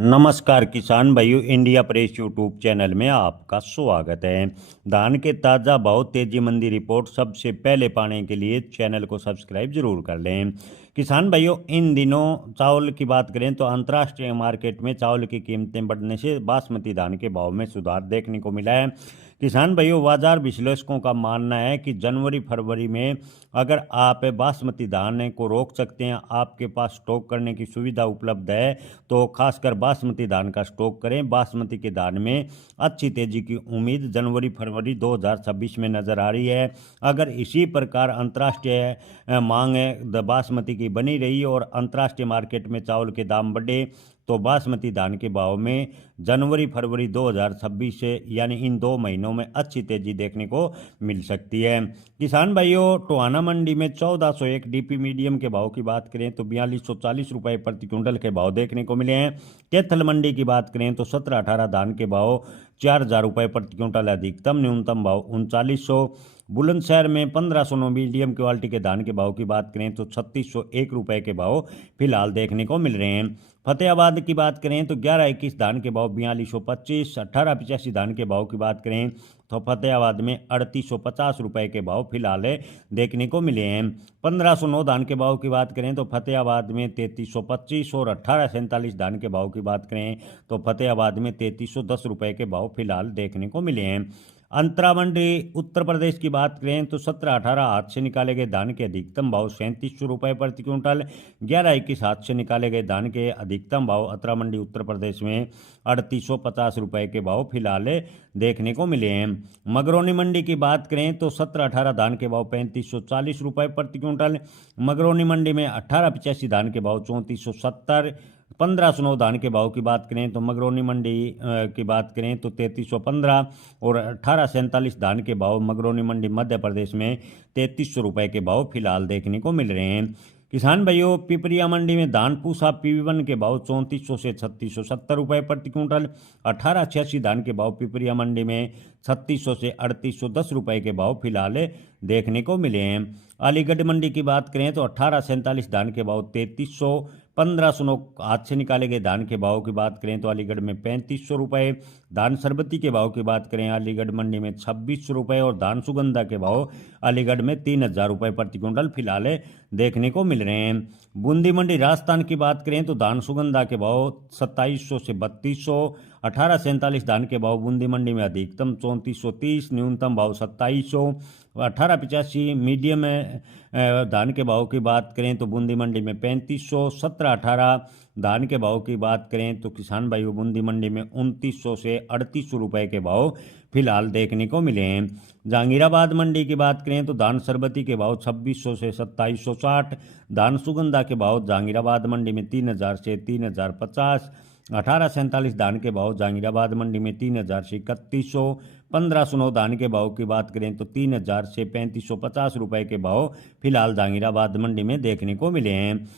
नमस्कार किसान भाइयों, इंडिया प्रेस यूट्यूब चैनल में आपका स्वागत है। धान के ताज़ा भाव तेजी मंदी रिपोर्ट सबसे पहले पाने के लिए चैनल को सब्सक्राइब जरूर कर लें। किसान भाइयों, इन दिनों चावल की बात करें तो अंतर्राष्ट्रीय मार्केट में चावल की कीमतें बढ़ने से बासमती धान के भाव में सुधार देखने को मिला है। किसान भाइयों, बाजार विश्लेषकों का मानना है कि जनवरी फरवरी में अगर आप बासमती धान को रोक सकते हैं, आपके पास स्टॉक करने की सुविधा उपलब्ध है, तो खासकर बासमती धान का स्टॉक करें। बासमती के धान में अच्छी तेजी की उम्मीद जनवरी फरवरी 2026 में नजर आ रही है। अगर इसी प्रकार अंतर्राष्ट्रीय मांग बासमती की बनी रही और अंतर्राष्ट्रीय मार्केट में चावल के दाम बढ़े तो बासमती धान के भाव में जनवरी फरवरी 2026 से यानी इन 2 महीनों में अच्छी तेजी देखने को मिल सकती है। किसान भाइयों, टोहाना मंडी में 1401 डीपी मीडियम के भाव की बात करें तो 4240 रुपये प्रति क्विंटल के भाव देखने को मिले हैं। कैथल मंडी की बात करें तो 17-18 धान के भाव 4000 रुपये प्रति क्विंटल अधिकतम, न्यूनतम भाव 3900। बुलंदशहर में 1509 मीडियम क्वालिटी के धान के भाव की बात करें तो 3601 रुपये के भाव फिलहाल देखने को मिल रहे हैं। फतेहाबाद की बात करें तो 1121 धान के भाव 4225। 1885 धान के भाव की बात करें तो फतेहाबाद में 3850 रुपये के भाव फिलहाल देखने को मिले हैं। 1509 धान के भाव की बात करें तो फतेहाबाद में 3325 और 1847 धान के भाव की बात करें तो फतेहाबाद में 3310 रुपये के भाव फिलहाल देखने को मिले हैं। अंतरा मंडी उत्तर प्रदेश की बात करें तो 17-18 हाथ से निकाले गए धान के अधिकतम भाव 3700 रुपये प्रति क्विंटल। 1121 हाथ से निकाले गए धान के अधिकतम भाव अंतरा मंडी उत्तर प्रदेश में 3850 रुपये के भाव फिलहाल देखने को मिले हैं। मगरौनी मंडी की बात करें तो 17-18 धान के भाव 3540 रुपये प्रति क्विंटल। मगरौनी मंडी में 1885 धान के भाव 3470। 1509 धान के भाव की बात करें तो मगरौनी मंडी की बात करें तो 3315 और 1847 धान के भाव मगरौनी मंडी मध्य प्रदेश में 3300 रुपये के भाव फिलहाल देखने को मिल रहे हैं। किसान भाइयों, पिपरिया मंडी में धान पूसा PV1 के भाव 3400 से 3670 रुपये प्रति क्विंटल। 1886 धान के भाव पिपरिया मंडी में 3600 से 3810 रुपये के भाव फिलहाल देखने को मिले हैं। अलीगढ़ मंडी की बात करें तो 1847 धान के भाव 3300। 1509 हाथ से निकाले गए धान के भाव की बात करें तो अलीगढ़ में 3500 रुपये। धान सरबती के भाव की बात करें अलीगढ़ मंडी में 2600 रुपये और धान सुगंधा के भाव अलीगढ़ में 3000 रुपये प्रति क्विंटल फिलहाल देखने को मिल रहे हैं। बूंदी मंडी राजस्थान की बात करें तो धान सुगंधा के भाव 2700 से 3200। 1847 धान के भाव बूंदी मंडी में अधिकतम 3430, न्यूनतम भाव 2700। 1885 मीडियम धान के भाव की बात करें तो बूंदी मंडी में 3500। 17-18 धान के भाव की बात करें तो किसान भाइयों बूंदी मंडी में 2900 से 3800 रुपये के भाव फिलहाल देखने को मिले हैं। जहांगीराबाद मंडी की बात करें तो धान सरबती के भाव 2600 से 2760। धान सुगंधा के भाव जहांगीराबाद मंडी में 3000 से 3050। 1847 धान के भाव जहांगीराबाद मंडी में 3000 से 3100। 1509 धान के भाव की बात करें तो 3000 से 3550 रुपये के भाव फिलहाल जहांगीराबाद मंडी में देखने को मिले हैं।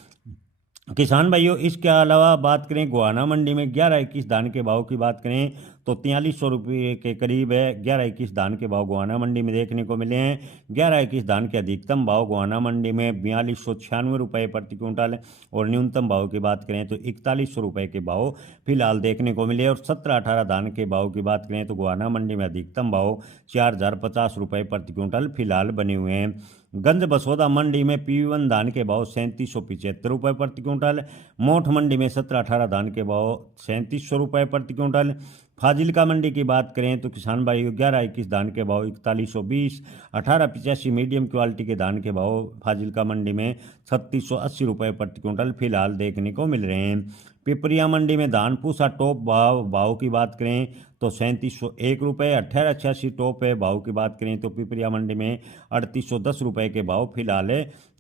किसान भाइयों, इसके अलावा बात करें गोहाना मंडी में 1121 धान के भाव की बात करें तो 4300 रुपये के करीब है। 1121 धान के भाव गोहाना मंडी में देखने को मिले हैं। 1121 धान के अधिकतम भाव गोहाना मंडी में 4296 रुपये प्रति क्विंटल और न्यूनतम भाव की बात करें तो 4100 रुपये के भाव फिलहाल देखने को मिले। और 17-18 धान के भाव की बात करें तो गोहाना मंडी में अधिकतम भाव 4050 रुपये प्रति क्विंटल फिलहाल बने हुए हैं। गंज बसोदा मंडी में PV1 धान के भाव 3775 रुपये प्रति क्विंटल। मोठ मंडी में 17-18 धान के भाव 3700 रुपये प्रति क्विंटल। फाजिल्का मंडी की बात करें तो किसान भाई 1121 धान के भाव 4120। 1885 मीडियम क्वालिटी के धान के भाव फाजिल्का मंडी में 3680 रुपये प्रति क्विंटल फिलहाल देखने को मिल रहे हैं। पिपरिया मंडी में धान पूसा टॉप भाव की बात करें तो 3701 रुपये। 1886 टॉप है भाव की बात करें तो पिपरिया मंडी में 3810 रुपये के भाव फिलहाल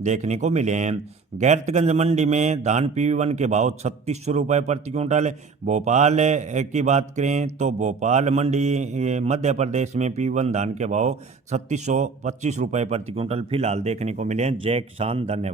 देखने को मिले हैं। गैरतगंज मंडी में धान PV1 के भाव 3600 रुपये प्रति क्विंटल। भोपाल की बात करें तो भोपाल मंडी मध्य प्रदेश में PV1 धान के भाव 3625 रुपये प्रति क्विंटल फिलहाल देखने को मिले हैं। जय किसान, धन्यवाद।